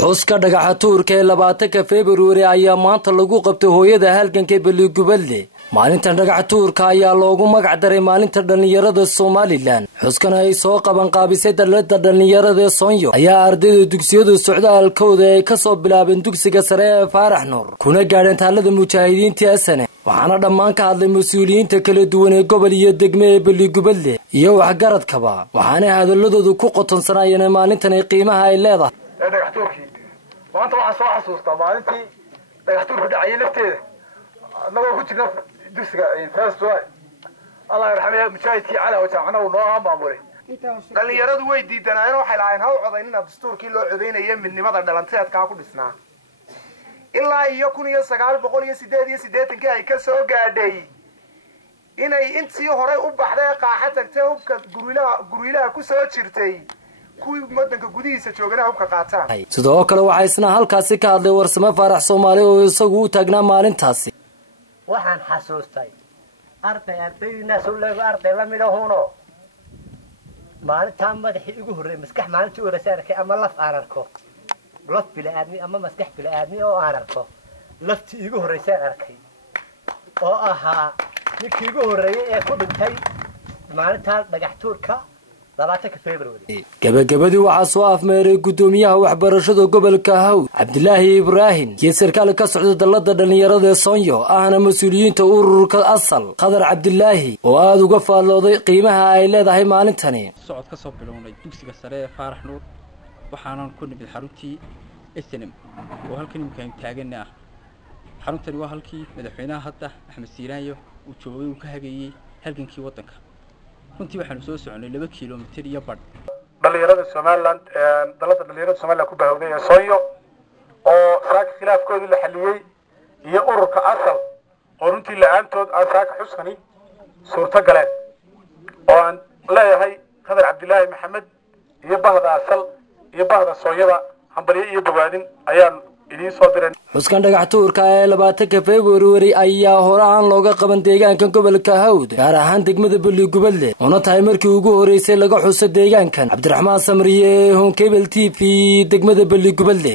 xuska dhagaxa tuurka ee 20 February ayaa maanta lagu qabtay hooyada halganka Beligubadle. maalintan dhagaxa tuurka ayaa loogu magac daray maalinta dhalinyarada Soomaaliland. xuskan ay soo qaban qaabisay dalada dhalinyarada Soonyo ayaa ardayda dugsiyada socdaalkooda ay ka soo bilaabeen dugsiga sare ee Faarax Nuur kuna gaadheen taalada mujaahidiinta asana. waxaana dhammaan ka hadlay mas'uuliyiinta kala duwan ee gobol iyo degmo ee Beligubadle iyo waxgaradkaba. waxaana hadalladoodu ku qotonsanayeen maalintan ay qiimaha ay leedahay. maanta waxaan soo xasuustaa maalintii dhagaxtuurku dhacay lafteeda annagoo ku jirna dugsiga first Allah yarxamee mujaahidkii cali oo jaamacada uu noo maamulay dhalinyaradu way diidanayeen waxay lahayn haw codaynina dastuurkii loo codeynayay midnimada dhalanteedka ku dhisnaa ilaa iyo 1988 ay ka soo gaadhay inay intii hore u baxday qaaxa tagtay hubka guriilaha ku soo jirtay wadanka gudihiisa joogana hubka qaataan. sidoo kale waxa isna halkaasi ka hadlay warsame Faarax Soomaali oo isagu u taagnaa maalintaasi. waxaan xasuustay ardayna soo leeyahay arday la mid ahoono maalinta madaxii ugu horeeyay maskax maalintii u rasaarkay ama laf aan arko laf bilaadmi ama maskax bilaadmi oo aan arko laftii ugu horeysay arkay oo ahaa ninkii ugu horeeyay ee ku dhintay maalinta dhagax tuurka gabagabadii waxaa soo afmeeray gudoomiyaha waxbarashada gobolka Hawd Cabdilaahi Ibrahim iyo sarkaal ka socda dalada dhalinyarada Soonyo ahna mas'uuliyiinta ururka asal Qadar Cabdilaahi oo aad uga faalooday qiimaha ay leedahay maalintani. socod ka soo bilownay dugsiga sare ee Faarax Nuur waxaanan ku nimid xaruntii SNM oo halkan imkaan taaganaa. xaruntani waa halkii madaxweynaha hadda Axmed Siiraayo uu joogay uu ka hagayay halgankii wadanka. runtii waxaan soo soconay 2 kiiloomitir iyo badh dhalinyarada Soomaaliland dalada dhalinyarada Soomaaliland ku baahday Soonyo oo saaka khilaafkooda la xaliyay iyo ururka asal oo runtii la'aantood aan saaka xusani suurta galeen oo aan leeyahay Qadar Cabdilaahi Maxamed iyo bahda asal iyo bahda Soonyada hambaliye iyo dawaadin ayaan idin soo diray. xuskan dhagax tuurka ee 20 February ayaa horaan looga qaban deegaanka gobolka Hawd gaar ahaan degmada Beligubadle oo tahay markii ugu horeysay laga xuso deegaankan. Cabdiraxmaan Samriye, Home Cable TV, degmada Beligubadle.